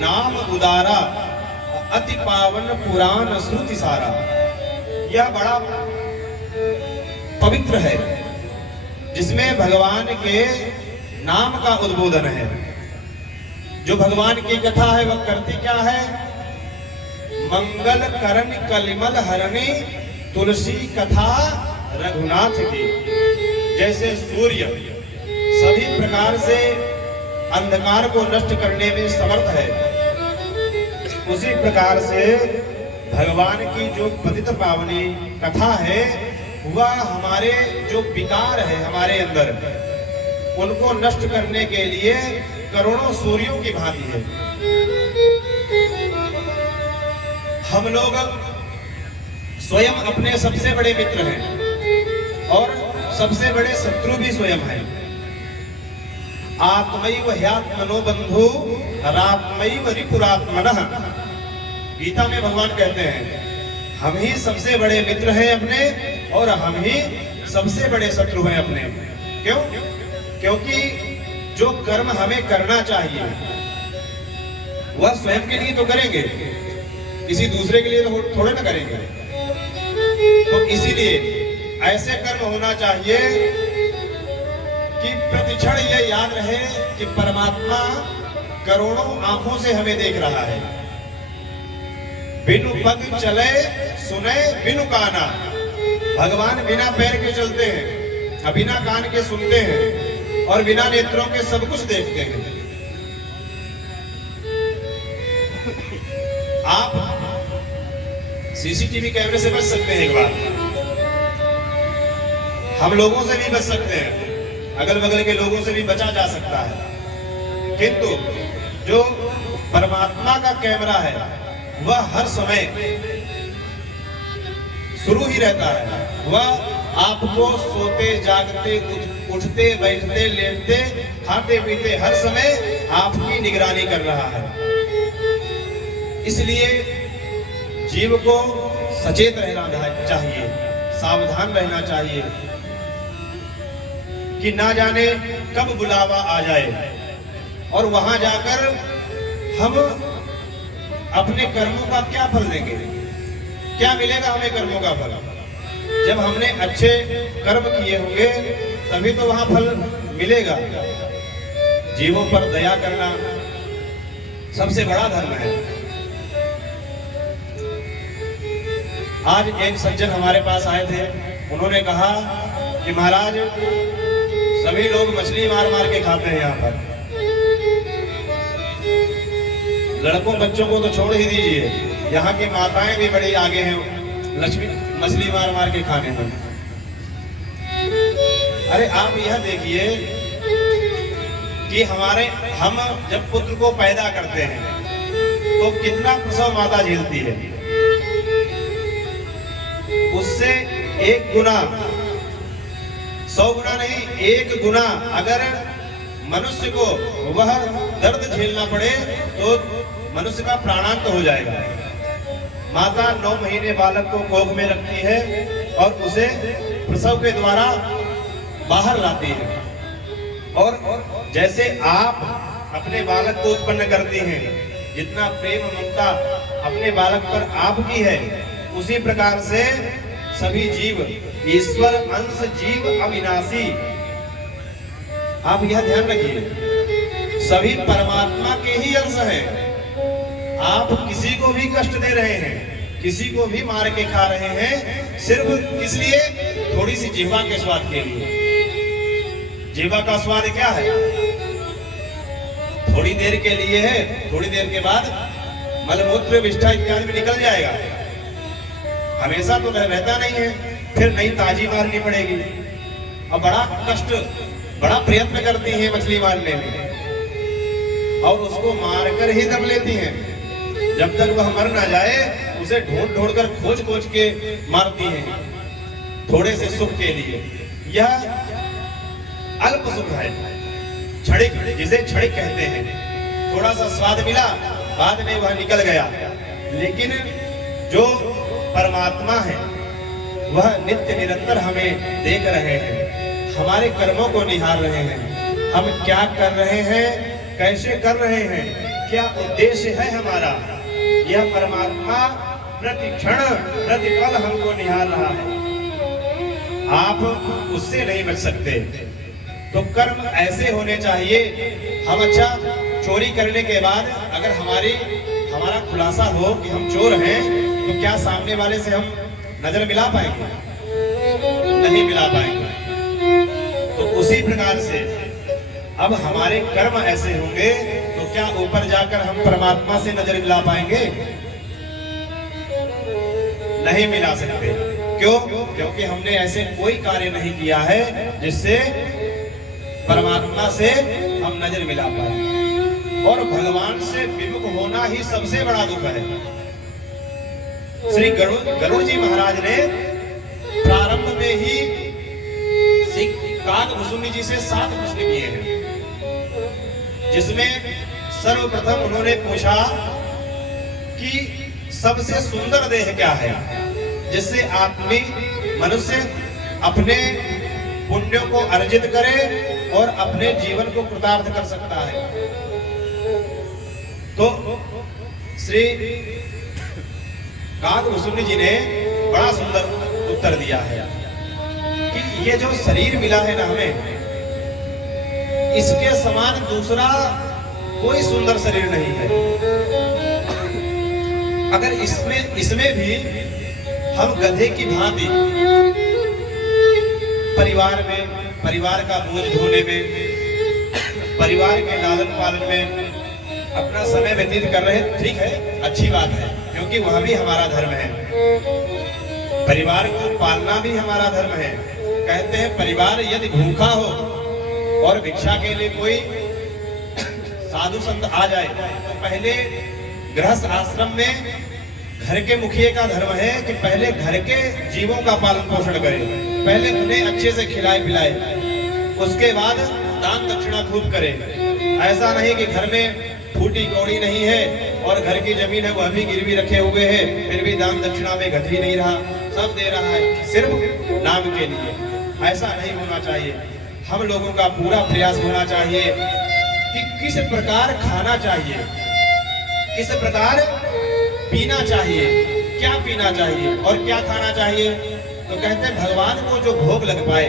नाम उदारा अति पावन पुराण श्रुति सारा। यह बड़ा पवित्र है जिसमें भगवान के नाम का उद्बोधन है। जो भगवान की कथा है वह करती क्या है? मंगल करण कलिमल हरणी तुलसी कथा रघुनाथ की। जैसे सूर्य सभी प्रकार से अंधकार को नष्ट करने में समर्थ है, उसी प्रकार से भगवान की जो पतित पावनी कथा है वह हमारे जो विकार है हमारे अंदर उनको नष्ट करने के लिए करोड़ों सूर्यों की भांति है। हम लोग स्वयं अपने सबसे बड़े मित्र हैं और सबसे बड़े शत्रु भी स्वयं हैं। आत्मैव ह्यात्मनो बंधु रात्मैव रिपुरात्मनः। गीता में भगवान कहते हैं हम ही सबसे बड़े मित्र हैं अपने और हम ही सबसे बड़े शत्रु हैं अपने। क्यों? क्योंकि जो कर्म हमें करना चाहिए वह स्वयं के लिए तो करेंगे, किसी दूसरे के लिए तो थोड़े ना करेंगे। तो इसीलिए ऐसे कर्म होना चाहिए कि प्रतिक्षण ये याद रहे कि परमात्मा करोड़ों आंखों से हमें देख रहा है। बिनु पग चले सुने बिनु काना। भगवान बिना पैर के चलते हैं, बिना कान के सुनते हैं और बिना नेत्रों के सब कुछ देखते हैं। आप सीसीटीवी कैमरे से बच सकते हैं, एक बार हम लोगों से भी बच सकते हैं, अगल बगल के लोगों से भी बचा जा सकता है। किंतु जो परमात्मा का कैमरा है वह हर समय शुरू ही रहता है। वह आपको सोते जागते उठते बैठते लेटते खाते पीते हर समय आपकी निगरानी कर रहा है। इसलिए जीव को सचेत रहना चाहिए, सावधान रहना चाहिए कि ना जाने कब बुलावा आ जाए और वहां जाकर हम अपने कर्मों का क्या फल देंगे। क्या मिलेगा हमें कर्मों का फल? जब हमने अच्छे कर्म किए होंगे तभी तो वहां फल मिलेगा। जीवों पर दया करना सबसे बड़ा धर्म है। आज एक सज्जन हमारे पास आए थे, उन्होंने कहा कि महाराज सभी लोग मछली मार मार के खाते हैं यहाँ पर, लड़कों बच्चों को तो छोड़ ही दीजिए, यहाँ की माताएं भी बड़ी आगे हैं लक्ष्मी मछली मार मार के खाने में। अरे आप यह देखिए कि हम जब पुत्र को पैदा करते हैं तो कितना प्रसव माता झेलती है, उससे 1 गुना 100 गुना नहीं 1 गुना अगर मनुष्य को वह दर्द झेलना पड़े तो मनुष्य का प्राणांत हो जाएगा। माता 9 महीने बालक को कोख में रखती है और उसे प्रसव के द्वारा बाहर लाती है। और जैसे आप अपने बालक को उत्पन्न करती हैं, जितना प्रेम ममता अपने बालक पर आपकी है, उसी प्रकार से सभी जीव ईश्वर अंश जीव अविनाशी। आप यह ध्यान रखिए, सभी परमात्मा के ही अंश हैं। आप किसी को भी कष्ट दे रहे हैं, किसी को भी मार के खा रहे हैं, सिर्फ इसलिए थोड़ी सी जिह्वा के स्वाद के लिए। जिह्वा का स्वाद क्या है? थोड़ी देर के लिए है, थोड़ी देर के बाद मलमूत्र विष्ठा इत्यादि में निकल जाएगा, हमेशा तो रहता नहीं है, फिर नई ताजी मारनी पड़ेगी। और बड़ा कष्ट बड़ा प्रयत्न करती हैं मछली मारने में और उसको मारकर ही दब लेती हैं। जब तक वह मर ना जाए उसे ढूंढ ढूंढ कर खोज खोज के मारती हैं, थोड़े से सुख के लिए। यह अल्प सुख है, क्षणिक, जिसे क्षणिक कहते हैं। थोड़ा सा स्वाद मिला, बाद में वह निकल गया। लेकिन जो परमात्मा है वह नित्य निरंतर हमें देख रहे हैं, हमारे कर्मों को निहार रहे हैं, हम क्या कर रहे हैं, कैसे कर रहे हैं, क्या उद्देश्य है हमारा। यह परमात्मा प्रति क्षण प्रति पल हमको निहार रहा है, आप उससे नहीं बच सकते। तो कर्म ऐसे होने चाहिए। हम अच्छा चोरी करने के बाद अगर हमारा खुलासा हो कि हम चोर हैं, तो क्या सामने वाले से हम नजर मिला पाएंगे? नहीं मिला पाएंगे। तो उसी प्रकार से अब हमारे कर्म ऐसे होंगे तो क्या ऊपर जाकर हम परमात्मा से नजर मिला पाएंगे? नहीं मिला सकते। क्यों? क्योंकि हमने ऐसे कोई कार्य नहीं किया है जिससे परमात्मा से हम नजर मिला पाए। और भगवान से विमुख होना ही सबसे बड़ा दुख है। श्री गरुड़ जी महाराज ने प्रारंभ में ही काकभुसुंडी जी से 7 प्रश्न किए हैं, जिसमें सर्वप्रथम उन्होंने पूछा कि सबसे सुंदर देह क्या है, जिससे आदमी मनुष्य अपने पुण्यों को अर्जित करे और अपने जीवन को कृतार्थ कर सकता है। तो श्री काकभुसुंडी जी ने बड़ा सुंदर उत्तर दिया है कि ये जो शरीर मिला है ना हमें, इसके समान दूसरा कोई सुंदर शरीर नहीं है। अगर इसमें भी हम गधे की भांति परिवार का बोझ ढोने में, परिवार के लालन पालन में अपना समय व्यतीत कर रहे हैं, ठीक है, अच्छी बात है, क्योंकि वह भी हमारा धर्म है। परिवार को पालना भी हमारा धर्म है। कहते हैं परिवार यदि भूखा हो और भिक्षा के लिए कोई साधु संत आ जाए, तो पहले गृहस्थ आश्रम में घर के मुखिया का धर्म है कि पहले घर के जीवों का पालन पोषण करे, पहले उन्हें अच्छे से खिलाए पिलाए, उसके बाद दान दक्षिणा खूब करे। ऐसा नहीं कि घर में फूटी कौड़ी नहीं है और घर की जमीन है वह भी गिरवी रखे हुए है, फिर भी दान दक्षिणा में घट ही नहीं रहा, सब दे रहा है सिर्फ नाम के लिए। ऐसा नहीं होना चाहिए। हम लोगों का पूरा प्रयास होना चाहिए कि किस प्रकार खाना चाहिए, किस प्रकार पीना चाहिए, क्या पीना चाहिए और क्या खाना चाहिए। तो कहते हैं भगवान को जो भोग लग पाए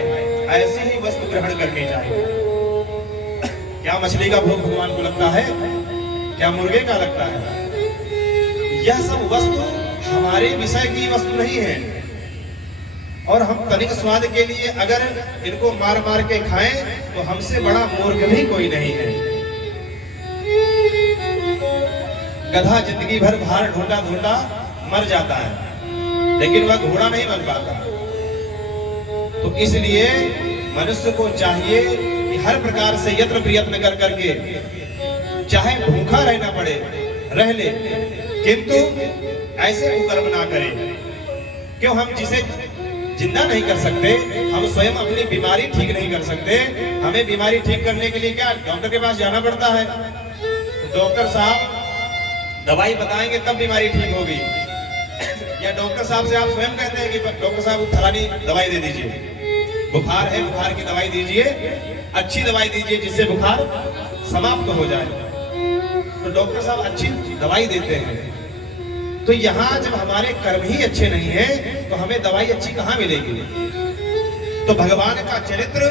ऐसी ही वस्तु ग्रहण करनी चाहिए। क्या मछली का भोग भगवान को लगता है? क्या मुर्गे का लगता है? यह सब वस्तु हमारे विषय की वस्तु नहीं है, और हम तनिक स्वाद के लिए अगर इनको मार मार के खाएं तो हमसे बड़ा मूर्ख भी कोई नहीं है। गधा जिंदगी भर भार ढोंदा ढोंदा मर जाता है, लेकिन वह घोड़ा नहीं बन पाता। तो इसलिए मनुष्य को चाहिए कि हर प्रकार से यत्न प्रयत्न कर करके चाहे भूखा रहना पड़े रह ले, किंतु ऐसे कुकर्म ना करें। क्यों? हम जिसे जिंदा नहीं कर सकते, हम स्वयं अपनी बीमारी ठीक नहीं कर सकते, हमें बीमारी ठीक करने के लिए क्या डॉक्टर के पास जाना पड़ता है? डॉक्टर साहब दवाई बताएंगे तब बीमारी ठीक होगी, या डॉक्टर साहब से आप स्वयं कहते हैं कि डॉक्टर साहब फलानी दवाई दे दीजिए, बुखार है बुखार की दवाई दीजिए, अच्छी दवाई दीजिए जिससे बुखार समाप्त हो जाए। तो डॉक्टर साहब अच्छी दवाई देते हैं। तो यहाँ जब हमारे कर्म ही अच्छे नहीं हैं तो हमें दवाई अच्छी कहाँ मिलेगी? तो भगवान का चरित्र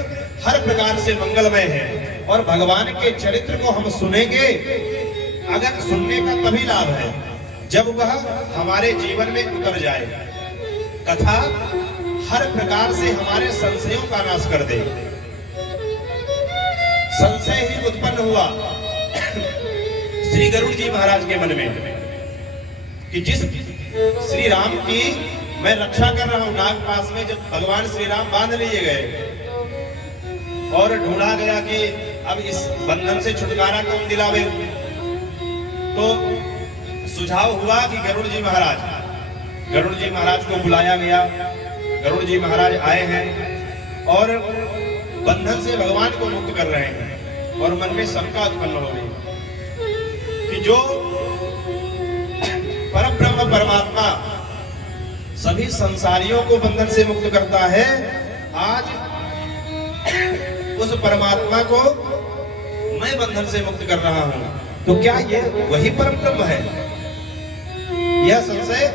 हर प्रकार से मंगलमय है, और भगवान के चरित्र को हम सुनेंगे, अगर सुनने का तभी लाभ है जब वह हमारे जीवन में उतर जाए। कथा हर प्रकार से हमारे संशयों का नाश कर दे। संशय ही उत्पन्न हुआ श्री गरुड़ जी महाराज के मन में कि जिस श्री राम की मैं रक्षा कर रहा हूं, नागपास में जब भगवान श्री राम बांध लिए गए और ढूंढा गया कि अब इस बंधन से छुटकारा कौन दिलावे, तो सुझाव हुआ कि गरुड़ जी महाराज को बुलाया गया। गरुड़ जी महाराज आए हैं और बंधन से भगवान को मुक्त कर रहे हैं, और मन में शंका उत्पन्न हो गई कि जो परब्रह्म परमात्मा सभी संसारियों को बंधन से मुक्त करता है, आज उस परमात्मा को मैं बंधन से मुक्त कर रहा हूं, तो क्या ये वही परम ब्रह्म है? यह संशय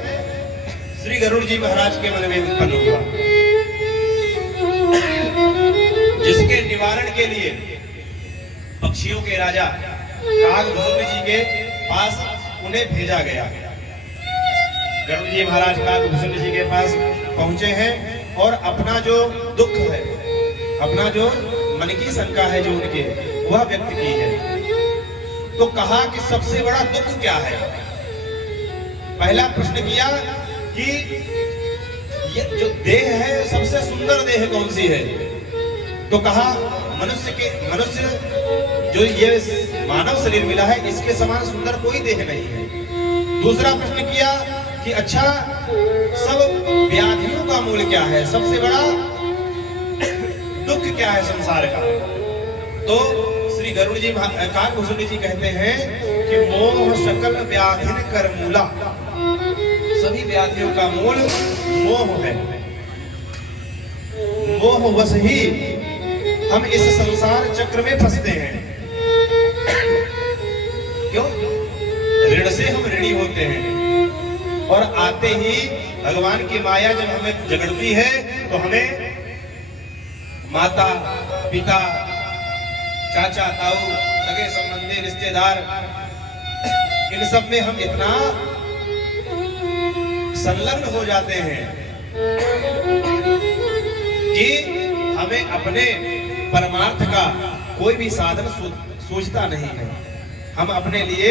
श्री गरुड़ जी महाराज के मन में उत्पन्न हुआ, जिसके निवारण के लिए पक्षियों के राजा काकभुजंड जी के पास उन्हें भेजा गया। गरुड़ जी महाराज काकभुजंड जी के पास पहुंचे हैं और अपना जो दुख है, अपना जो मन की शंका है जो उनके, वह व्यक्त की है। तो कहा कि सबसे बड़ा दुख क्या है? पहला प्रश्न किया कि ये जो देह है सबसे सुंदर देह कौन सी है? तो कहा मनुष्य जो ये मानव शरीर मिला है इसके समान सुंदर कोई देह नहीं है। दूसरा प्रश्न किया कि अच्छा सब व्याधियों का मूल क्या है, सबसे बड़ा दुख क्या है संसार का? तो श्री गरुड़ जी काकभुजंड जी कहते हैं कि मोह सकल व्याधिन कर मूला, सभी व्याधियों का मूल मोह है। मोह वश ही हम इस संसार चक्र में फंसते हैं। क्यों? ऋण से हम ऋणी होते हैं और आते ही भगवान की माया जब हमें जगड़ती है तो हमें माता पिता चाचा ताऊ सगे संबंधी रिश्तेदार इन सब में हम इतना संलग्न हो जाते हैं कि हमें अपने परमार्थ का कोई भी साधन सूझता नहीं है। हम अपने लिए